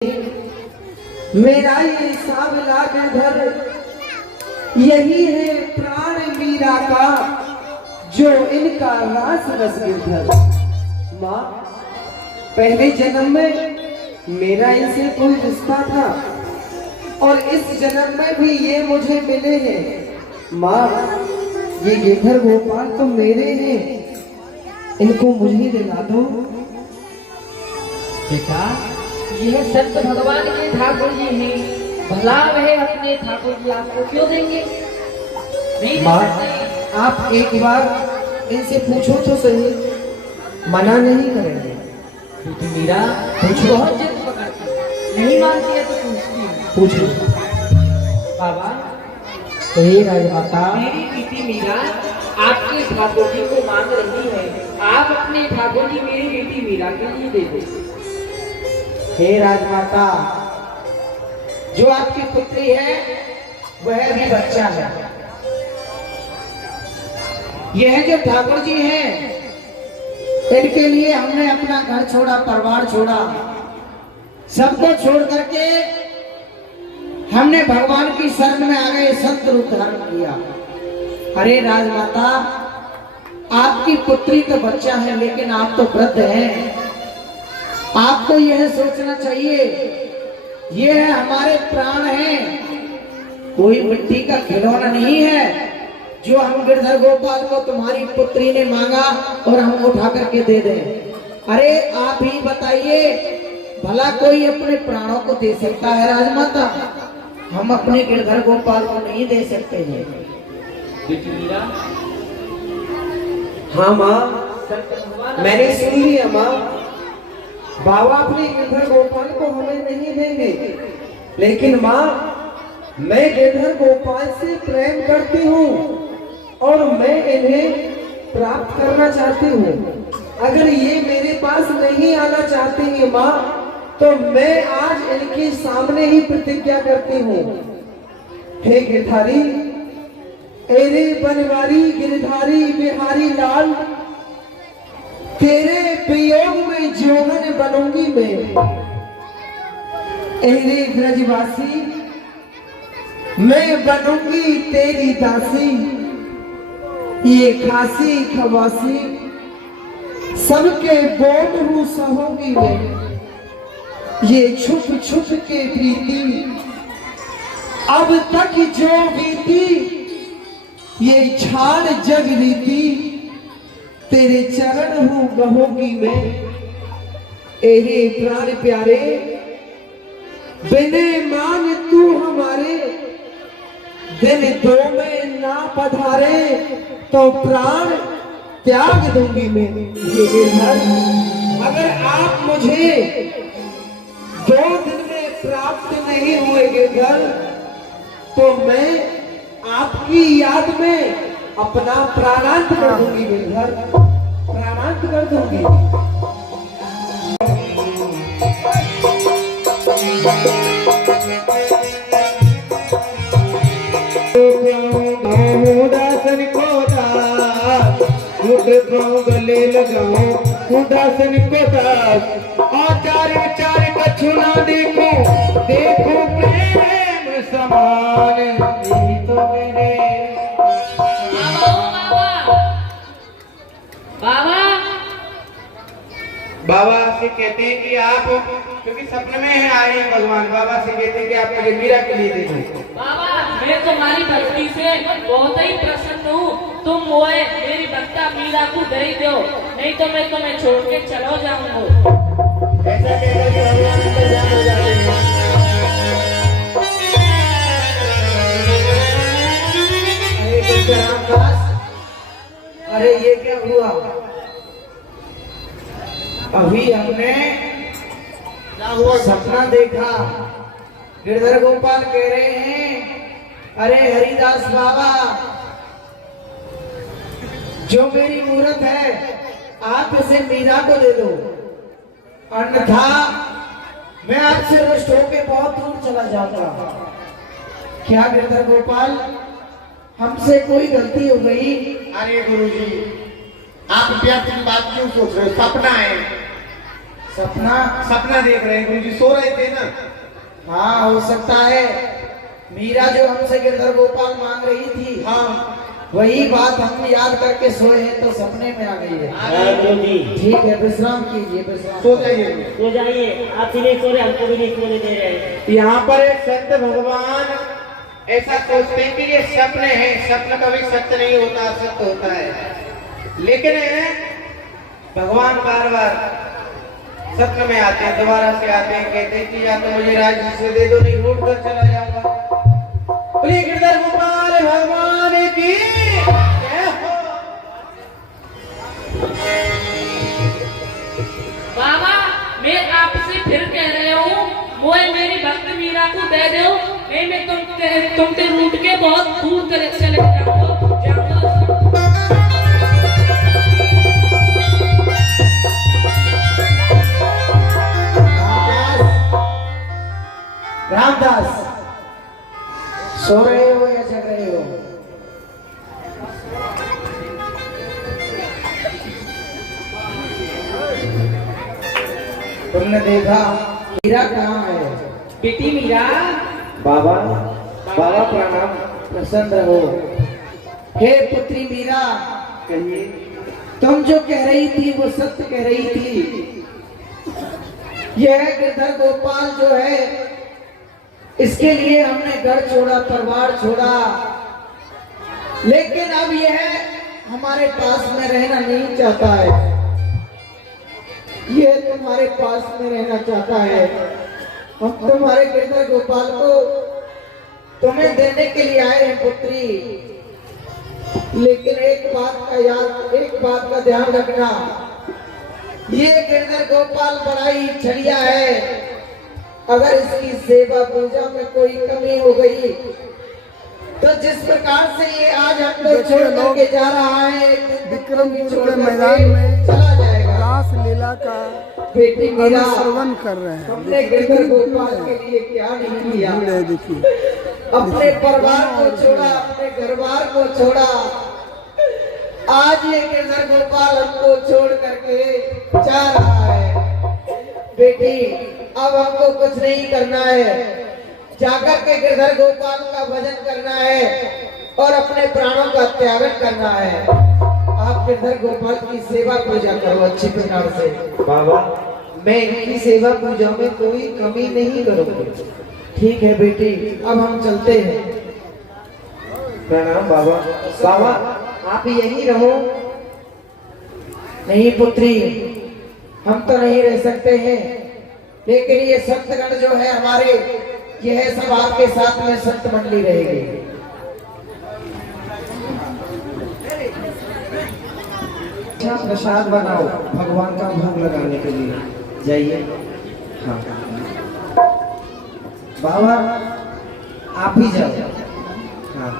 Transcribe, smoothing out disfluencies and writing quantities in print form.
मेरा ये सांवला घर यही है प्राण मीरा का, जो इनका रास रस गिरधर। माँ, पहले जन्म में मेरा इनसे कोई रिश्ता था और इस जन्म में भी ये मुझे मिले हैं। माँ, ये गिरधर गोपाल तो मेरे हैं, इनको मुझे दिला दो। बेटा, यह संत भगवान के ठाकुर जी हैं, भला वह अपने ठाकुर जी आपको क्यों देंगे? नहीं माँ, दे सकते। आप एक बार इनसे पूछो तो सही, मना नहीं करेंगे। बेटी मीरा बहुत जिद पकड़ती है, नहीं मानती है तो पूछती है। पूछो। बाबा, हे राजमाता, मेरी बेटी मीरा आपके ठाकुर जी को मांग रही है, आप अपने ठाकुर जी मेरी बेटी मीरा के लिए दे दो। हे राजमाता, जो आपकी पुत्री है वह भी बच्चा है। यह जो ठाकुर जी हैं, इनके लिए हमने अपना घर छोड़ा, परिवार छोड़ा, सबको छोड़ करके हमने भगवान की शरण में आ गए, संत रूप धारण किया। अरे राजमाता, आपकी पुत्री तो बच्चा है, लेकिन आप तो वृद्ध हैं। आपको यह सोचना चाहिए, यह हमारे प्राण हैं, कोई मिट्टी का खिलौना नहीं है जो हम गिरधर गोपाल को तुम्हारी पुत्री ने मांगा और हम उठा करके दे दें। अरे आप ही बताइए, भला कोई अपने प्राणों को दे सकता है राजमाता? हम अपने गिरधर गोपाल को नहीं दे सकते हैं। बेटी मीरा, हाँ माँ, मैंने सुन लिया माँ। बाबा अपने गिरधर गोपाल को हमें नहीं देंगे, लेकिन माँ, मैं गिरधर गोपाल से प्रेम करती हूँ और मैं इन्हें प्राप्त करना चाहती हूँ। अगर ये मेरे पास नहीं आना चाहते हैं माँ, तो मैं आज इनके सामने ही प्रतिज्ञा करती हूँ। हे गिरधारी, एरे बनवारी गिरधारी बिहारी लाल, तेरे वियोग में जीवन बनूंगी मैं। एरे ब्रजवासी, मैं बनूंगी तेरी दासी। ये खासी खवासी सबके बोल हूँ सहूंगी मैं। ये छुप छुप के प्रीति अब तक जो बीती, ये छाड़ जग रीति, तेरे चरण हूँ गहोगी मैं। एरे प्राण प्यारे, बिने मांग तू हमारे, दिन दो में ना पधारे तो प्राण त्याग दूंगी मैं। ये गिरधर, अगर आप मुझे 2 दिन में प्राप्त नहीं हुए गिरधर, तो मैं आपकी याद में अपना प्राणांत कर दूंगी गिरधर, प्राणांत कर दूंगी। दासन को दास, गले लगाओ दासन को दास। आचार विचार कछु ना देखो, देखो प्रेम समान जी तो मेरे। बाबा से कहते हैं कि आप, क्योंकि सपने में आए हैं भगवान, बाबा से कहते हैं कि आप मुझे मीरा के लिए दे दो। बाबा, मैं तुम्हारी भक्ति से बहुत ही प्रसन्न हूँ। तुम मोए मेरी भक्ता मीरा को दे दो, नहीं तो मैं तुम्हें छोड़ के चलो जाऊंगा। ऐसा कहकर के भगवान अंतर्धान हो जाते हैं। अरे ये क्या हुआ? अभी हमने सपना देखा, गिरधर गोपाल कह रहे हैं, अरे हरिदास बाबा, जो मेरी मूर्त है आप इसे मीरा को दे दो, अन्यथा मैं आपसे रुष्ट होकर बहुत दूर चला जाऊंगा। क्या गिरधर गोपाल, हमसे कोई गलती हो गई? अरे गुरुजी, आप व्यर्थ की बात क्यों सोच रहे हो? सपना है, सपना? सपना देख रहे हैं गुरुजी, सो रहे थे ना। हाँ हो सकता है। मीरा जो हमसे गिरधर गोपाल मांग रही थी, हाँ वही बात हम याद करके सोए हैं तो सपने में आ गई है। गुरुजी ठीक है, विश्राम कीजिए, विश्राम। सो जाइए। सो जाइए, आप भी नहीं सो रहे, हमको भी नहीं सोने दे रहे। यहाँ पर एक संत भगवान ऐसा सोचते हैं कि ये सपने हैं, सपना कभी सत्य नहीं होता, सत्य होता है। लेकिन भगवान बार बार सपने में आते हैं, दोबारा से आते हैं, कहते हैं कि या तो मुझे राज्य से दे दो, नहीं रोड कर चला जाऊंगा। बोलिए गिरधर गोपाल भगवान की जय हो। बाबा मैं आपसे फिर कह रहे हूँ, मोए मेरी भक्त मीरा को दे दो, नहीं मैं तुमसे रूठ के बहुत दूर चले जाऊंगा। रामदास, सो रहे हो या जग रहे हो? तुमने देखा मीरा कहाँ है? बेटी मीरा। बाबा, बाबा प्रणाम। प्रसन्न रहो। हे पुत्री मीरा, कहिए। तुम जो कह रही थी वो सत्य कह रही थी। यह गिरधर गोपाल जो है, इसके लिए हमने घर छोड़ा, परिवार छोड़ा, लेकिन अब यह हमारे पास में रहना नहीं चाहता है। यह तुम्हारे पास में रहना चाहता है। हम तुम्हारे गिरधर गोपाल को तुम्हें देने के लिए आए हैं पुत्री, लेकिन एक बात का ध्यान रखना, ये गिरधर गोपाल बड़ा ही छलिया है। अगर इसकी सेवा पूजा में कोई कमी हो गई तो जिस प्रकार से ये आज हमको छोड़ करके जा रहा है, विक्रमपुर के मैदान में चला जाएगा। रास लीला का बेटी मीरा, अनुश्रवण कर रहे हैं। हमने गिरधर गोपाल के लिए क्या नहीं किया। भीड़ है, देखिए। अपने परिवार को छोड़ा, अपने घरबार को छोड़ा, आज ये गिरधर गोपाल हमको छोड़ करके जा रहा है। बेटी अब हमको कुछ नहीं करना है, जाकर के गिरधर गोपाल का भजन करना है और अपने प्राणों का त्यागन करना है। आप गिरधर गोपाल की सेवा पूजा करो अच्छी प्रकार से। बाबा मैं इनकी सेवा पूजा में कोई कमी नहीं करूंगी। ठीक है बेटी, अब हम चलते हैं। प्रणाम बाबा। बाबा आप यहीं रहो। नहीं पुत्री, हम तो नहीं रह सकते हैं, लेकिन ये संतगण जो है हमारे, यह सब आपके साथ में संत मंडली रहेगी। अच्छा प्रसाद बनाओ भगवान का भोग लगाने के लिए। जाइए। हाँ बाबा, आप ही जाओ। हाँ